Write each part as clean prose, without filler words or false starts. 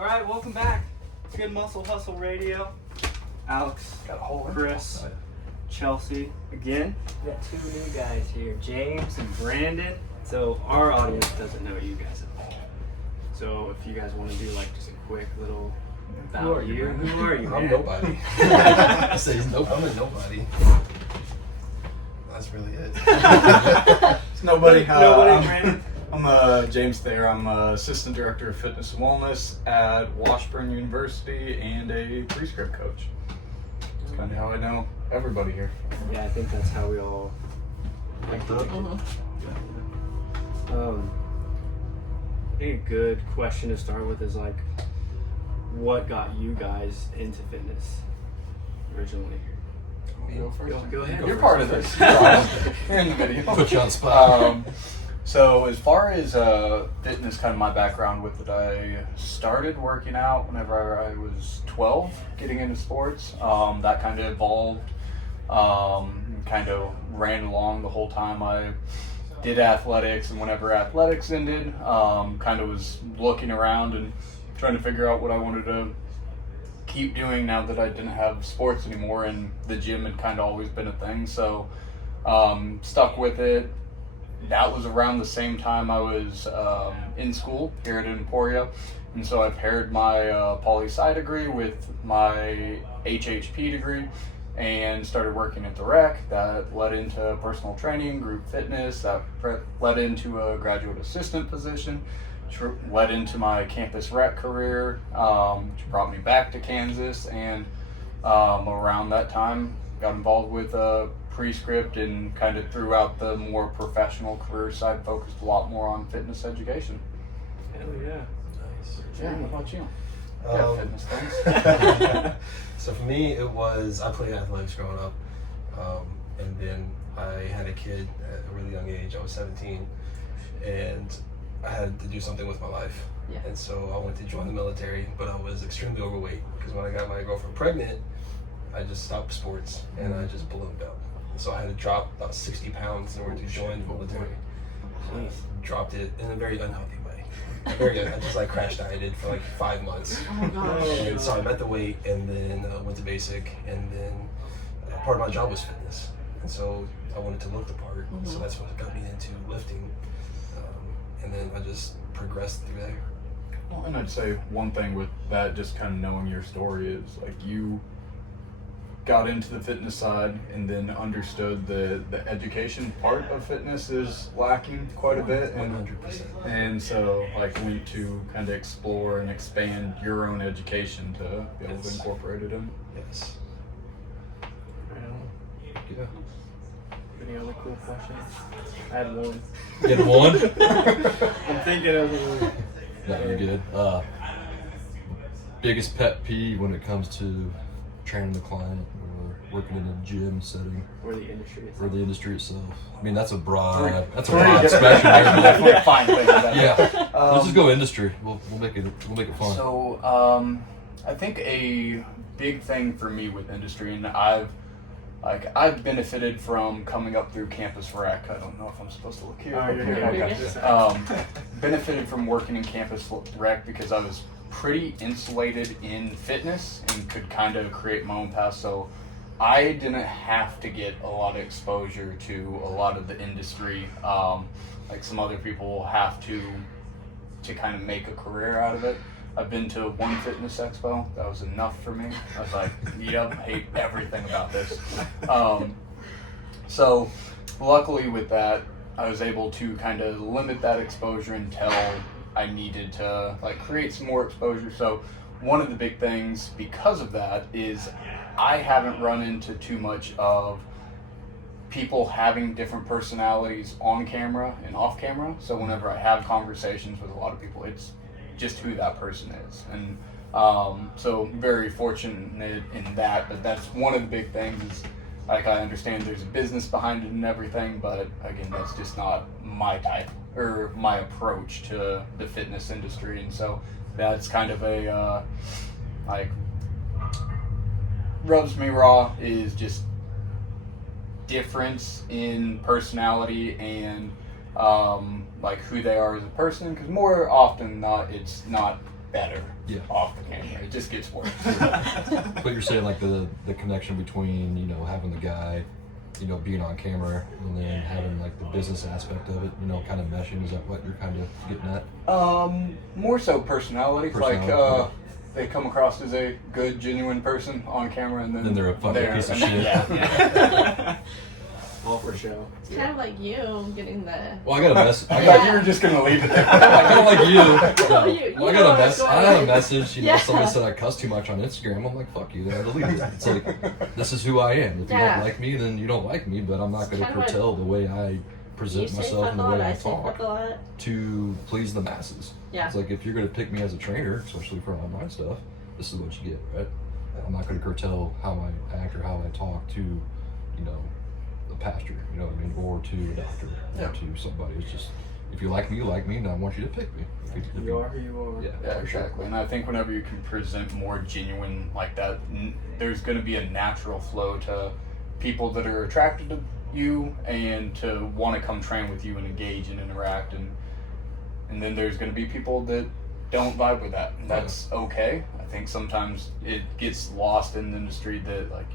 All right, welcome back. Good Muscle Hustle Radio. Alex, Chris, Chelsea. Again, we got two new guys here, James and Brandon. So our audience doesn't know you guys at all. So if you guys want to do like just a quick little about you, who are you, man? I'm nobody. I say I'm a nobody. That's really it. It's nobody. Nobody, Brandon. I'm James Thayer. I'm Assistant Director of Fitness and Wellness at Washburn University and a prescript coach. That's kind of how I know everybody here. Yeah, I think that's how we all like to I think a good question to start with is like, what got you guys into fitness originally? Go ahead. You're part of this. You're in the video. Put you on the spot. So as far as fitness, kind of my background with it, I started working out whenever I was 12, getting into sports. That kind of evolved, kind of ran along the whole time I did athletics, and whenever athletics ended, kind of was looking around and trying to figure out what I wanted to keep doing now that I didn't have sports anymore, and the gym had kind of always been a thing, so stuck with it. That was around the same time I was in school here at Emporia, and so I paired my poli-sci degree with my HHP degree and started working at the rec. That led into personal training, group fitness, that led into a graduate assistant position, which led into my campus rec career, which brought me back to Kansas, and around that time got involved with prescript, and kind of throughout the more professional career side focused a lot more on fitness education. Hell yeah. Nice. Yeah, what about you? Fitness things. So for me, it was, I played athletics growing up, and then I had a kid at a really young age. I was 17, and I had to do something with my life. Yeah. And so I went to join the military, but I was extremely overweight because when I got my girlfriend pregnant, I just stopped sports and I just ballooned up. So I had to drop about 60 pounds in order to join the military. I dropped it in a very unhealthy way. I just like crash dieted for like 5 months. Oh my gosh. And so I met the weight, and then went to basic, and then part of my job was fitness. And so I wanted to look the part, so that's what got me into lifting. And then I just progressed through there. Well, and I'd say one thing with that, just kind of knowing your story, is like you got into the fitness side and then understood the education part of fitness is lacking quite a bit, and 100%. and so like went to kind of explore and expand your own education to be able to Yes. incorporate it in. Yes. Yeah. Any other cool questions? I had one. Get one? I'm thinking of it. No, you're good. Biggest pet peeve when it comes to training the client or working in a gym setting Or the industry itself. or the industry itself. I mean, that's a broad Three spectrum different- there. I can definitely find things that Yeah. Let's just go industry. We'll make it fun. So I think a big thing for me with industry, and I've benefited from coming up through campus rec. I don't know if I'm supposed to look here. Oh, you're good. Okay. Benefited from working in campus rec because I was pretty insulated in fitness and could kind of create my own path. So I didn't have to get a lot of exposure to a lot of the industry. Like some other people have to kind of make a career out of it. I've been to one fitness expo. That was enough for me. I was like, yep, hate everything about this. So luckily with that, I was able to kind of limit that exposure until I needed to like create some more exposure. So one of the big things because of that is I haven't run into too much of people having different personalities on camera and off camera. So whenever I have conversations with a lot of people, it's just who that person is. And so very fortunate in that, but that's one of the big things is like I understand there's a business behind it and everything, but again, that's just not my type or my approach to the fitness industry. And so that's kind of a like rubs me raw is just difference in personality and like who they are as a person, because more often than not it's not better Yeah. off the camera. It just gets worse. But you're saying like the connection between, you know, having the guy, you know, being on camera and then having like the business aspect of it, you know, kind of meshing. Is that what you're kind of getting at? More so personality. Like, Yeah. they come across as a good, genuine person on camera, and then they're a fucking piece of shit. Yeah. All for show. It's kind of like you getting the. Well, I got a mess. I thought you were just gonna leave it there. Kind of like you. No, you Well, I know got a what's going I had a on. message. You know, Yeah. somebody said I cuss too much on Instagram. I'm like, fuck you. Then I deleted it. It's like, this is who I am. If you Yeah. don't like me, then you don't like me. But I'm not going to Kinda like- curtail the way I You present say myself fuck and a the lot, way I I say fuck talk a lot. to please the masses. Yeah. It's like if you're going to pick me as a trainer, especially for online stuff, this is what you get, right? I'm not going to curtail how I act or how I talk to, you know, a pastor, you know what I mean, or to a doctor, Yeah. or to somebody. It's just, if you like me, you like me, and I want you to pick me. If You are who you are. Yeah, Yeah, for sure. exactly. And I think whenever you can present more genuine like that, there's going to be a natural flow to people that are attracted to you and to want to come train with you and engage and interact. And then there's going to be people that don't vibe with that. And that's okay. I think sometimes it gets lost in the industry that, like,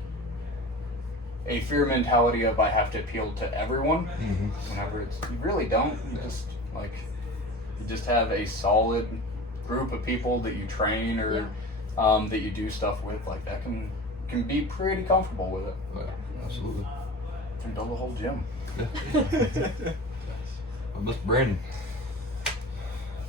a fear mentality of I have to appeal to everyone. Mhm. Whenever you really don't. You just have a solid group of people that you train or that you do stuff with. Like, that can be pretty comfortable with it. Oh, yeah, absolutely. Can build a whole gym. Mr. Brandon.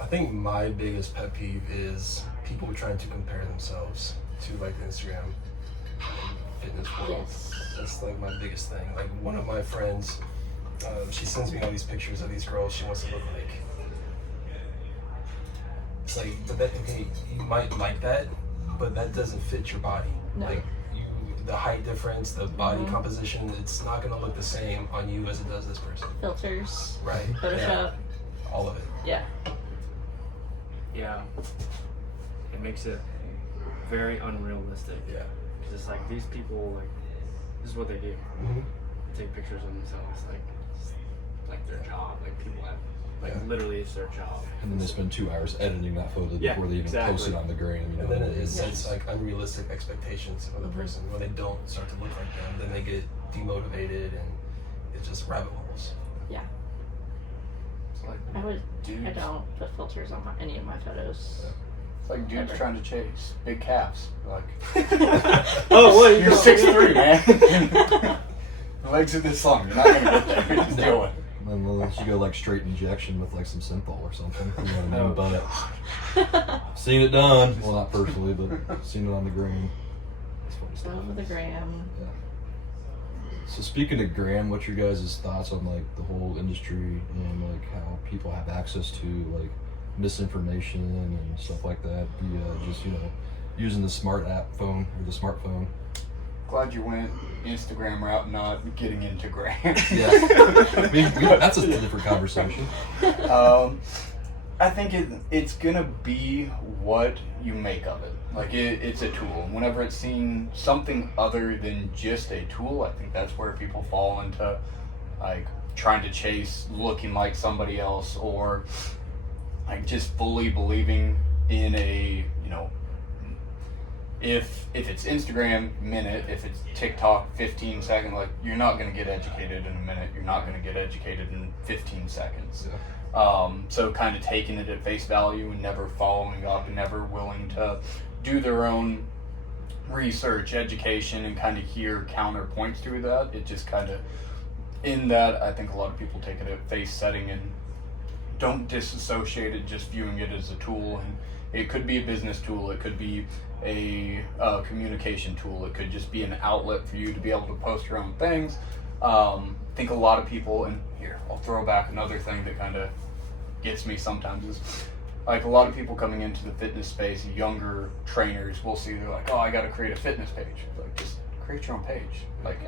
I think my biggest pet peeve is people trying to compare themselves to like the Instagram and fitness world. Yes. That's like my biggest thing. Like one of my friends, she sends me all these pictures of these girls she wants to look like. It's like, but that, okay, you might like that, but that doesn't fit your body. No. Like the height difference, the body Mhm. composition, it's not gonna look the same on you as it does this person. Filters. Right. Photoshop. Yeah. All of it. Yeah. Yeah. It makes it very unrealistic. Yeah. Because it's like these people, like, this is what they do. Mm-hmm. They take pictures of themselves, like their job. Like people have, like Yeah. literally it's their job. And then they spend 2 hours editing that photo Yeah, before they even post exactly. it on the gram. You know? And then it sets like unrealistic expectations for the Mhm. person. When they don't start to look like them, then they get demotivated and it's just rabbit holes. Yeah. It's like I dudes. don't put filters on any of my photos. It's like dudes Ever. trying to chase big calves. Like, Oh, what? you're 6'3", man. The legs are this long. You're not gonna get there. Just deal with it. And then unless you go like straight injection with like some synthol or something. You know what I mean? Oh. But seen it done. Well, not personally, but seen it on the gram. It's funny stuff. Over the gram. Yeah. So speaking of gram, what's your guys' thoughts on like the whole industry and like how people have access to like misinformation and stuff like that via just, you know, using the smart app phone or the smartphone? Glad you went Instagram route, not getting into gram. Yeah. I mean, that's a different conversation. I think it's gonna be what you make of it. Like it's a tool. And whenever it's seen something other than just a tool, I think that's where people fall into like trying to chase looking like somebody else, or like just fully believing in a, you know, if it's Instagram minute, if it's TikTok 15 second, like you're not gonna get educated in a minute. You're not gonna get educated in 15 seconds. So kind of taking it at face value and never following up and never willing to do their own research, education, and kind of hear counterpoints to that. It just kind of, in that, I think a lot of people take it at face setting and don't disassociate it, just viewing it as a tool. And it could be a business tool, it could be a communication tool, it could just be an outlet for you to be able to post your own things. I think a lot of people, and here, I'll throw back another thing that kind of gets me sometimes, is like a lot of people coming into the fitness space, younger trainers will see, they're like, oh, I got to create a fitness page. Like, just create your own page. Like,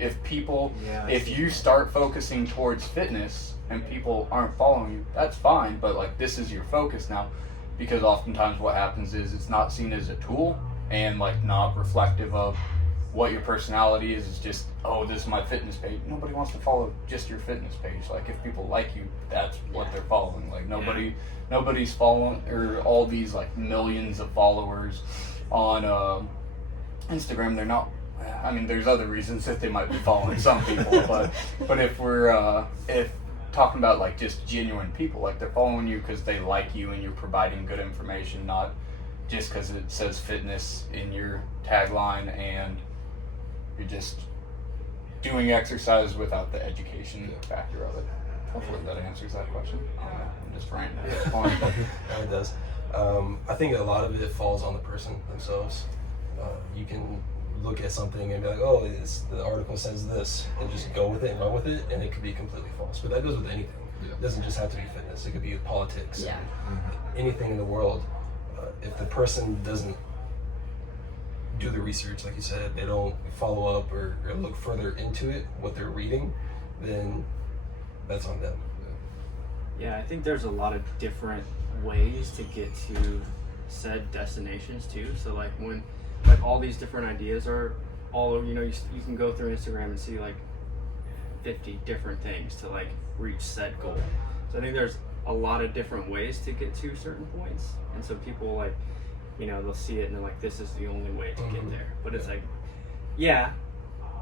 if people, if you start focusing towards fitness and people aren't following you, that's fine, but like this is your focus now, because oftentimes what happens is it's not seen as a tool and like not reflective of what your personality is just, oh, this is my fitness page. Nobody wants to follow just your fitness page. Like, if people like you, that's what they're following. Like, nobody's following, or all these like millions of followers on Instagram. They're not. I mean, there's other reasons that they might be following some people, but if we're if talking about like just genuine people, like they're following you because they like you and you're providing good information, not just because it says fitness in your tagline and you're just doing exercise without the education factor of it. Hopefully that answers that question. I'm just ranting at this point. Yeah, it does. I think a lot of it falls on the person themselves. You can look at something and be like, oh, the article says this, and just go with it and run with it, and it could be completely false. But that goes with anything. Yeah. It doesn't just have to be fitness. It could be politics. Yeah. Anything in the world. If the person doesn't do the research, like you said, they don't follow up or look further into it, what they're reading, then that's on them. Yeah, I think there's a lot of different ways to get to said destinations too. So like when like all these different ideas are all over, you can go through Instagram and see like 50 different things to like reach said goal. So I think there's a lot of different ways to get to certain points, and so people like, they'll see it and they're like, this is the only way to get there. But it's like, yeah,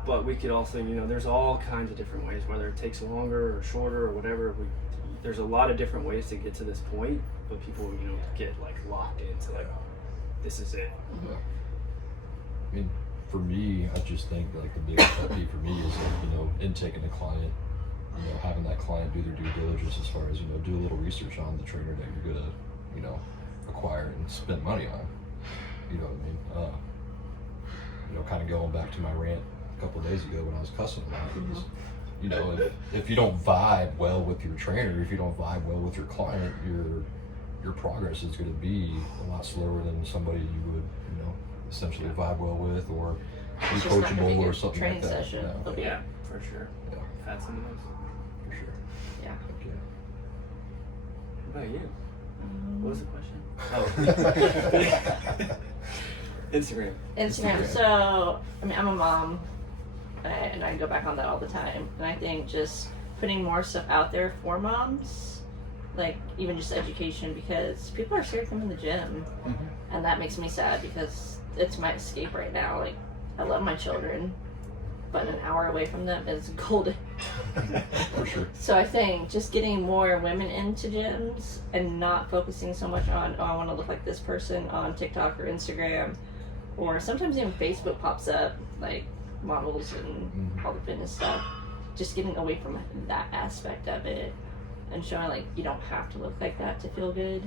but we could also, there's all kinds of different ways, whether it takes longer or shorter or whatever. There's a lot of different ways to get to this point, but people, get like locked into like, this is it. Yeah. I mean, for me, I just think like the biggest pet peeve for me is like, intaking a client, having that client do their due diligence as far as, do a little research on the trainer that you're gonna, acquire and spend money on. You know what I mean? Kind of going back to my rant a couple of days ago when I was cussing about it is, if you don't vibe well with your trainer, if you don't vibe well with your client, your progress is going to be a lot slower than somebody you would, essentially vibe well with or be It's just not gonna be coachable your or something training like that. session. Yeah, It'll be- Yeah, for sure. yeah, Had some of those. for sure. Yeah. Okay. What about you? What was the question? Instagram. Instagram. So, I mean, I'm a mom, and I go back on that all the time. And I think just putting more stuff out there for moms, like even just education, because people are scared to come in the gym, and that makes me sad because it's my escape right now. Like, I love my children, but an hour away from them is golden. For sure. So I think just getting more women into gyms and not focusing so much on, oh, I want to look like this person on TikTok or Instagram, or sometimes even Facebook pops up, like models and all the fitness stuff. Just getting away from that aspect of it and showing like you don't have to look like that to feel good.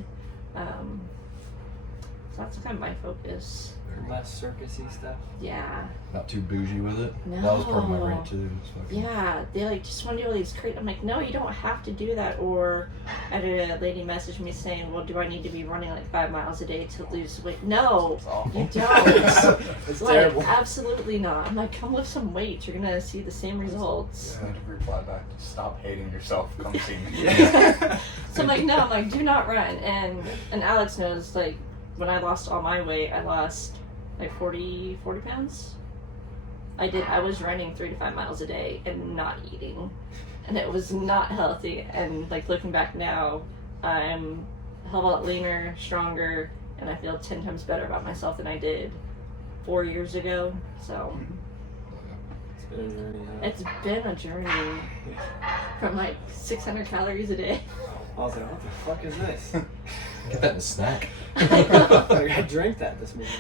So that's kind of my focus. Less circusy stuff. Yeah. Not too bougie with it. No. That was part of my rant too. It's fucking- Yeah, they like just want to do all these crazy. I'm like, no, you don't have to do that. Or I had a lady message me saying, well, do I need to be running like 5 miles a day to lose weight? No, It's awful. you don't. It's Like, terrible. absolutely not. I'm like, come lift some weights. You're gonna see the same results. I had to reply back, stop hating yourself, come see me. So I'm like, no, I'm like, do not run. And Alex knows, like, when I lost all my weight, I lost like 40 pounds. I was running 3 to 5 miles a day and not eating, and it was not healthy. And like looking back now, I'm a hell of a lot leaner, stronger, and I feel 10 times better about myself than I did 4 years ago. So It's been a journey. it's been a journey from like 600 calories a day. I was like, what the fuck is this? Get that in a snack. I drank that this morning.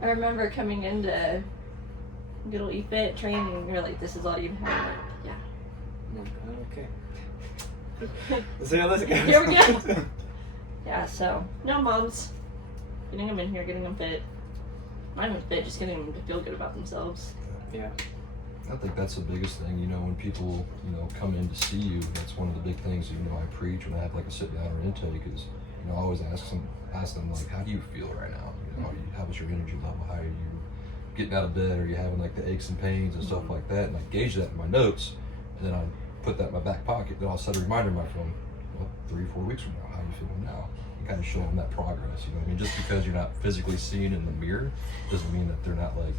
I remember coming into good old eFit training, and you're like, this is all you have. I'm like, yeah. I'm like, okay. Let's see how this goes. Here we go. Yeah, so, no moms. Getting them in here, getting them fit. Not even fit, just getting them to feel good about themselves. Yeah. I think that's the biggest thing, when people, come in to see you, that's one of the big things, I preach when I have like a sit down or intake is, I always ask them like, how do you feel right now? How was your energy level? How are you getting out of bed? Are you having like the aches and pains and stuff like that? And I gauge that in my notes, and then I put that in my back pocket. Then I'll set a reminder in my phone, 3 or 4 weeks from now, how are you feeling now? And kind of show them that progress, Just because you're not physically seeing in the mirror doesn't mean that they're not like,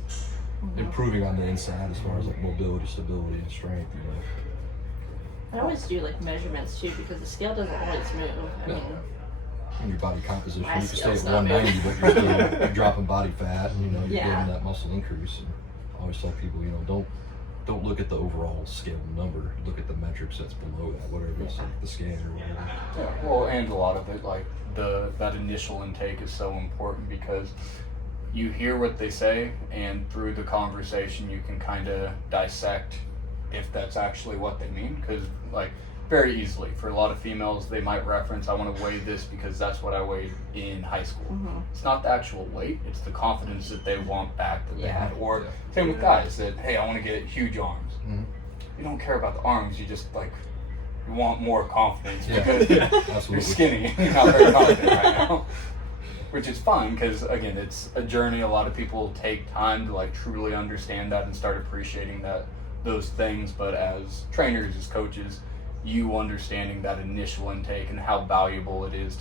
improving on the inside as far as like mobility, stability, and strength. You know. I always do like measurements too because the scale doesn't always move. I No. mean, And your body composition, My you can stay scale's at not 190, but you're still you're dropping body fat, and you're Yeah. getting that muscle increase. And I always tell people, don't look at the overall scale number. Look at the metrics that's below that, whatever it's like the scan or whatever. Yeah, well, and a lot of it, like that initial intake is so important because you hear what they say, and through the conversation, you can kind of dissect if that's actually what they mean. Because, like, very easily for a lot of females, they might reference, "I want to weigh this because that's what I weighed in high school." It's not the actual weight; it's the confidence that they want back that they Yeah. had. Or same with guys that, "Hey, I want to get huge arms." You don't care about the arms; you just like. You want more confidence Yeah. because Absolutely. you're skinny and you're not very confident right now. Which is fine because, again, it's a journey. A lot of people take time to like truly understand that and start appreciating those things. But as trainers, as coaches, you understanding that initial intake and how valuable it is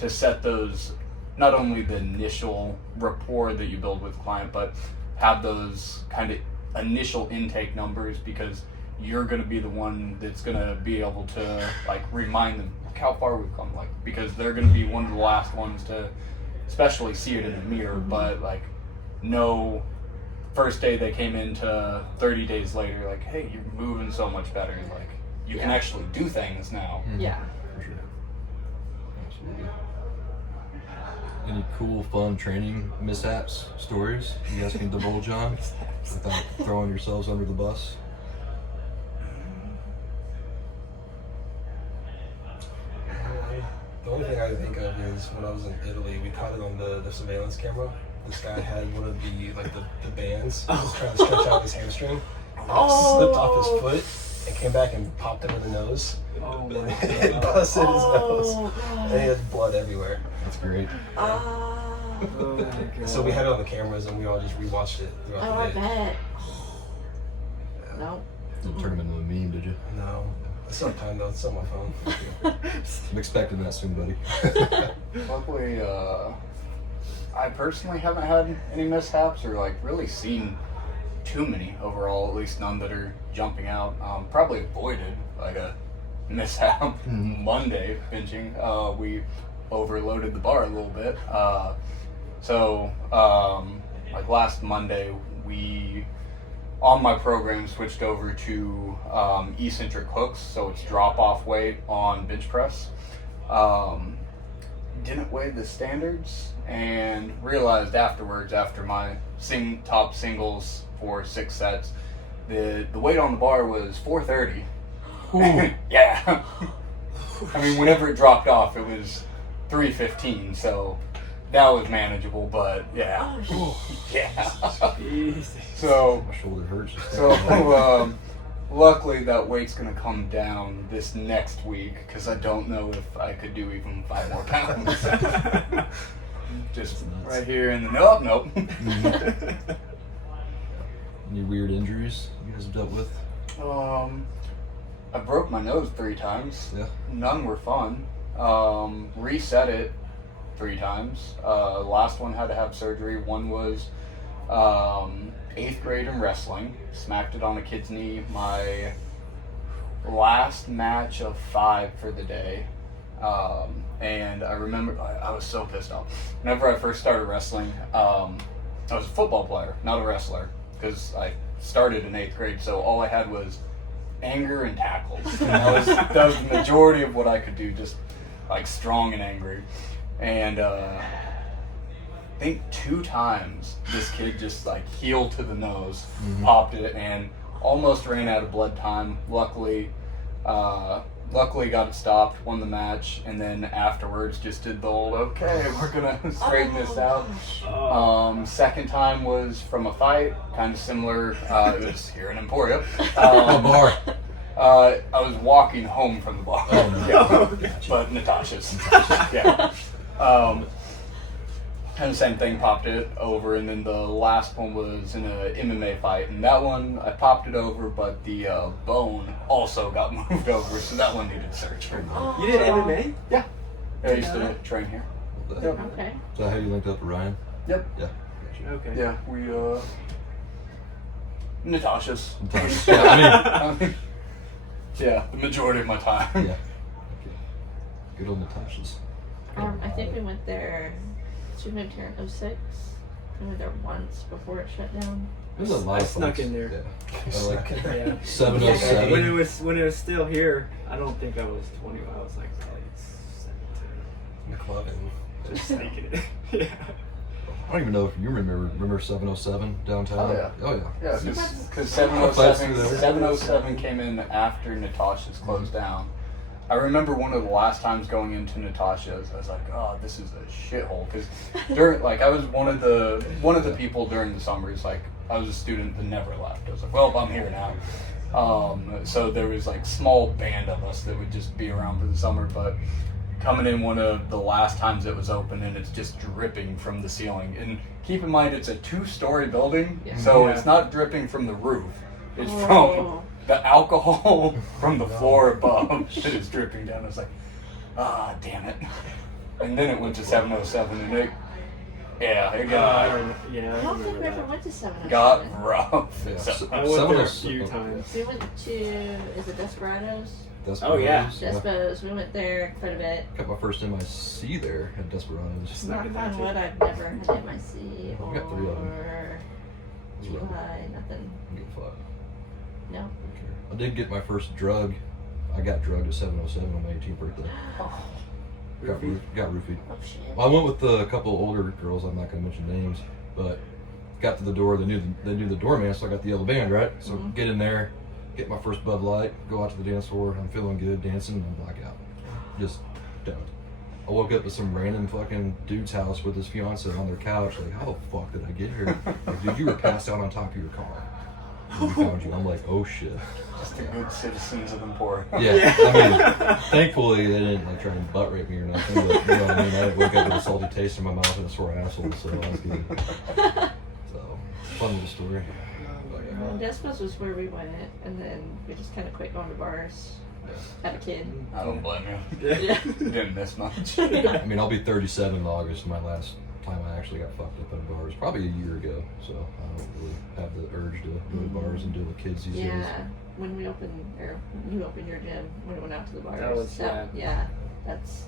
to set those, not only the initial rapport that you build with the client, but have those kind of initial intake numbers because you're going to be the one that's going to be able to like remind them look how far we've come, like because they're going to be one of the last ones to especially see it in the mirror, but like no first day they came into 30 days later like, hey, you're moving so much better, like you can actually do things now. yeah. For sure. Absolutely. Any cool, fun training mishaps, stories you guys can divulge on without throwing yourselves under the bus? The only thing I can think of is when I was in Italy, we caught it on the surveillance camera. This guy had one of the bands just trying to stretch out his hamstring. Slipped off his foot and came back and popped him in the nose. Oh my It god. busted his nose. God. And he had blood everywhere. That's great. Oh my god. So we had it on the cameras and we all just rewatched it Oh, throughout I the day. bet. No. Didn't turn him into a meme, did you? No. Sometime though, it's on my phone. I'm expecting that soon, buddy. Luckily, I personally haven't had any mishaps or like really seen too many overall, at least none that are jumping out. Probably avoided like a mishap Monday benching. We overloaded the bar a little bit. Like last Monday, we on my program switched over to eccentric hooks, so it's drop-off weight on bench press. Didn't weigh the standards and realized afterwards, after my top singles for 6 sets, the weight on the bar was 430. Yeah. I mean, whenever it dropped off, it was 315, so that was manageable, but yeah. Yeah. Jesus. So, My shoulder hurts. just so thinking about it. luckily that weight's gonna come down this next week because I don't know if I could do even 5 more pounds. Just right here in the nope. Any weird injuries you guys have dealt with? I broke my nose 3 times. Yeah. None were fun. Reset it 3 times. Last one had to have surgery. One was 8th grade in wrestling. Smacked it on a kid's knee. My last match of 5 for the day. And I remember I was so pissed off. Whenever I first started wrestling, I was a football player, not a wrestler, because I started in 8th grade. So all I had was anger and tackles. And that was the majority of what I could do, just like strong and angry. And I think 2 times this kid just like heel to the nose, popped it, and almost ran out of blood time. Luckily got it stopped, won the match, and then afterwards just did the old, okay, we're gonna straighten this out. Second time was from a fight, kind of similar. It was here in Emporia. Bar. I was walking home from the bar. Oh, no. But Natasha's. Yeah. And the same thing, popped it over, and then the last one was in a MMA fight, and that one I popped it over, but the bone also got moved over, so that one needed surgery. You did MMA? Yeah. I used to train here. Is Yep. Okay. that how you linked up with Ryan? Yep. Yeah. Okay. Yeah, we Natasha's. Yeah, I mean, yeah, the majority of my time. yeah. Okay. Good old Natasha's. I think we went there. She moved here in 06. We went there once before it shut down. There's a lot I of snuck folks. in there. Yeah. I like Yeah. 707. When it was still here, I don't think I was 20. I was like probably 17. McLovin. Just sneaking it. Yeah. I don't even know if you remember 707 downtown. Oh, yeah. Oh yeah. Yeah, because Fights through there. 707 came in after Natasha's closed down. I remember one of the last times going into Natasha's, I was like, "Oh, this is a shithole." Because during, like, I was one of the people during the summers. Like, I was a student that never left. I was like, "Well, I'm here now." So there was like small band of us that would just be around for the summer. But coming in one of the last times it was open, and it's just dripping from the ceiling. And keep in mind, it's a 2-story building, so it's not dripping from the roof. It's from the alcohol from the floor above that is dripping down. I was like, damn it. And then it went to 707, and it got I don't think we ever went to 707. got rough. Yeah. So- I went there a 707. few times. We went to, is it Desperados? Oh, yeah. Desperados. We went there quite a bit. Got my first MIC there at Desperados. It's Snuck not in there, on too. wood. I've never had MIC We got 3 of them. or It's rough. July, nothing. Good fuck. No. Don't care. I did get my first drug. I got drugged at 707 on my 18th birthday. Got roofied. Oh shit. Well, I went with a couple older girls. I'm not going to mention names, but got to the door. They knew the doorman, so I got the yellow band, right? So get in there, get my first Bud Light, go out to the dance floor. I'm feeling good dancing, and I'm blackout. Just don't. I woke up at some random fucking dude's house with his fiance on their couch. Like, how the fuck did I get here? Like, dude, you were passed out on top of your car. And we found you. I'm like, oh shit. Just the good citizens of Emporia. Yeah, I mean, thankfully they didn't like try and butt rape me or nothing. But you know what I mean. I didn't wake up with a salty taste in my mouth and a sore asshole, so that was good. So fun little story. Well, Despas was where we went, and then we just kind of quit going to bars. Had a kid. I don't blame you. Yeah. Didn't miss much. I mean, I'll be 37 in August. My last time I actually got fucked up in bars, probably a year ago. So I don't really have the urge to go to bars and deal with kids these days. Yeah. When we opened, or when you opened your gym, when we went out to the bars. That was, yeah. That's.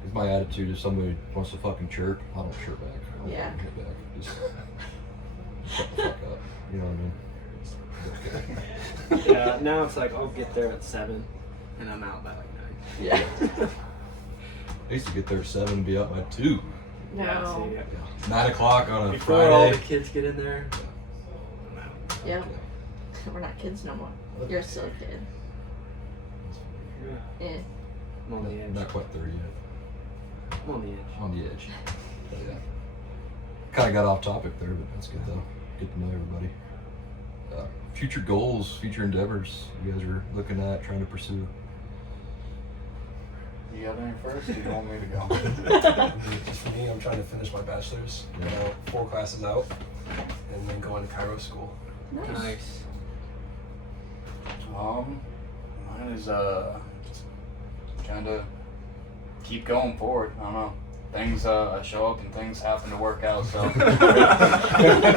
Because my attitude, if somebody wants to fucking chirp, I don't chirp back. I don't Yeah. fucking hit back. Just shut the fuck up. You know what I mean? Yeah, now it's like I'll get there at 7 and I'm out by like 9. Yeah. I used to get there at 7 and be out by 2. No. Yeah, see, yeah. 9 o'clock on a Before all Friday. the kids get in there, I'm out. Yeah. We're not kids no more. You're still a kid. Yeah. Yeah. I'm on the edge. Not quite 30 yet. I'm on the edge. On the edge. But yeah. Kind of got off topic there, but that's good though. Get to know everybody. Future goals, future endeavors you guys are looking at, trying to pursue. You got any first? Or you want me to go? For me, I'm trying to finish my bachelor's, 4 classes out, and then go into Cairo school. Nice. Mine is just trying to keep going forward. I don't know. Things I show up and things happen to work out, so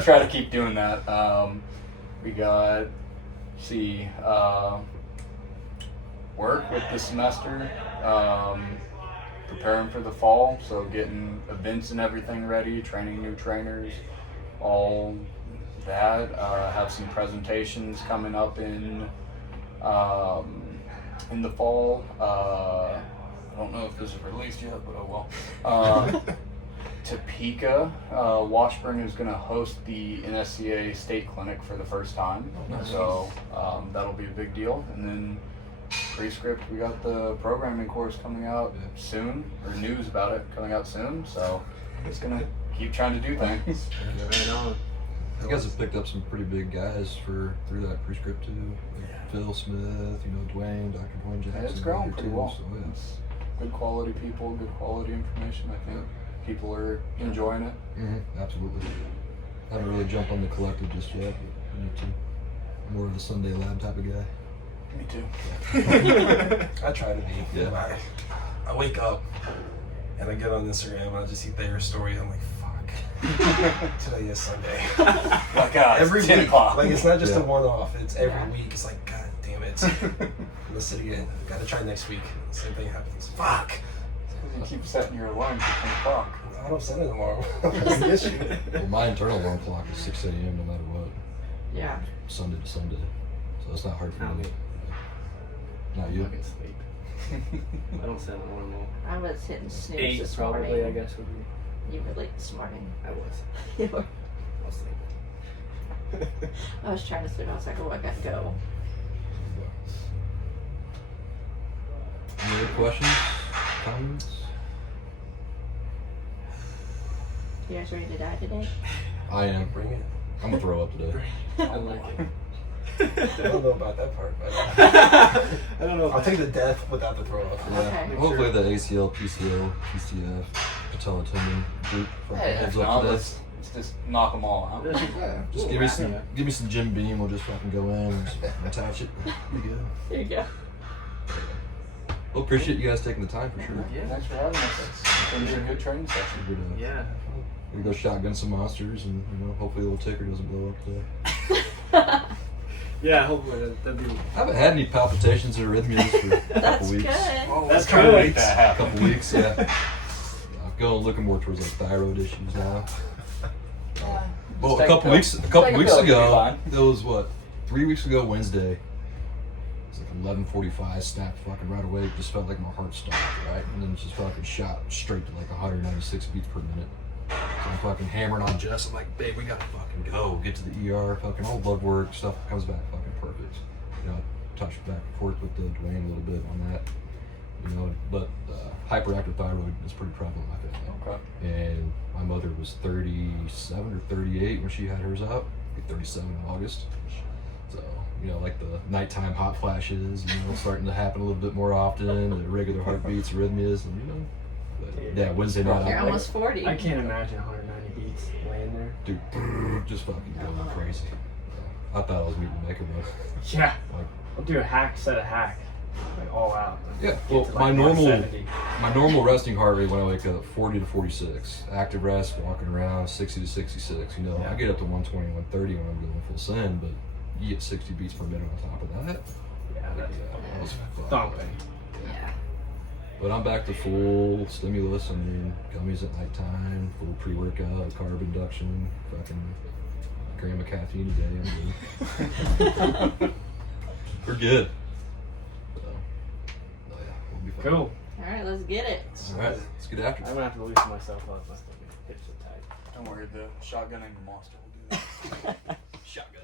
try to keep doing that. We got work with the semester, preparing for the fall, so getting events and everything ready, training new trainers, all that. Have some presentations coming up in the fall. I don't know if this is released yet, but oh well. Topeka, Washburn is going to host the NSCA state clinic for the first time. So that'll be a big deal. And then Prescript, we got the programming course coming out soon, or news about it coming out soon. So just going to keep trying to do things. Right on. You guys have picked up some pretty big guys through that Prescript too. Like Phil Smith, Dwayne, Dr. Dwayne Jackson. Yeah, it's growing here pretty too, well. So, yeah. It's good quality people, good quality information. I think people are enjoying it. Absolutely. Haven't really jumped on the collective just yet, but I need to. I'm more of the Sunday lab type of guy. Me too. I try to be. Yeah. I wake up and I get on Instagram and I just see Thayer's story. I'm like, fuck. Today is Sunday. Like, Every 10 week. o'clock. Like, it's not just a Yeah. one-off. It's every Yeah. week. It's like, God damn it. Let's it again. Gotta try next week. Same thing happens. Fuck. You keep setting your alarm for 10 o'clock. I don't set it tomorrow. That's the issue. Well, my internal alarm clock is 6 a.m. no matter what, Yeah. Sunday to Sunday. So it's not hard for Not me. me. Not you. I can sleep. I don't set an alarm though. I was hitting snooze 8 this probably, morning. I guess would be. You were late this morning. I was. You were. I was sleeping. I was trying to sleep. I was like, oh, I gotta go. Any other questions? Comments? You guys ready to die today? I am. Bring it. I'm gonna throw up today. I like it. I don't know about that part, but I don't know. I'll take the death without the throw up. Okay. Hopefully the ACL, PCL, PCF, patella tendon group fucking Hey, heads no, up to that. let's just knock them all out. Just give me some Jim Beam. We'll just fucking go in and just attach it. Be good. There you go. Well, appreciate you guys taking the time for sure. Yeah. Thanks for having us. It's been a good training session. We're gonna, Yeah. we go shotgun some monsters, and hopefully the little ticker doesn't blow up today. Yeah, hopefully that'd be. I haven't had any palpitations or arrhythmias for a couple That's weeks. good. That's Trying to good. make that A happen. couple weeks, yeah. I'm going looking more towards like thyroid issues now. Well, Just a couple weeks take a pill, ago, you'll be fine. it was what 3 weeks ago Wednesday. It was like 11:45. Snapped fucking right away. Just felt like my heart stopped, right, and then just fucking shot straight to like 196 beats per minute. So I'm fucking hammering on Jess. I'm like, babe, we gotta fucking go. Get to the ER. Fucking all blood work stuff comes back fucking perfect. Touched back and forth with Dwayne a little bit on that. But hyperactive thyroid is pretty prevalent in my family. Okay. And my mother was 37 or 38 when she had hers out. Be 37 in August. So, like the nighttime hot flashes, starting to happen a little bit more often, the irregular heartbeats, arrhythmias, and But yeah, Wednesday night, You're I almost 40. I can't imagine 190 beats laying there. dude, just fucking going crazy. I thought I was meeting Maker, bro. Yeah. Like, I'll do a hack, set a hack. Like all out. Yeah, Get well, to, my normal 170. resting heart rate when I wake up 40 to 46. Active rest, walking around 60 to 66. I Yeah. get up to 120, 130 when I'm going full send, but you get 60 beats per minute on top of that. Yeah, that's That was fucking thumping. Yeah. But I'm back to full stimulus. I mean, gummies at nighttime, full pre-workout, carb induction, fucking gram of caffeine a day. I'm good. We're good. So, oh yeah, we'll be fine. Cool. All right, let's get it. All right, let's get after I'm it. gonna have to loosen myself up. My hips are tight. Don't worry, the shotgunning the monster will do that. Shotgun.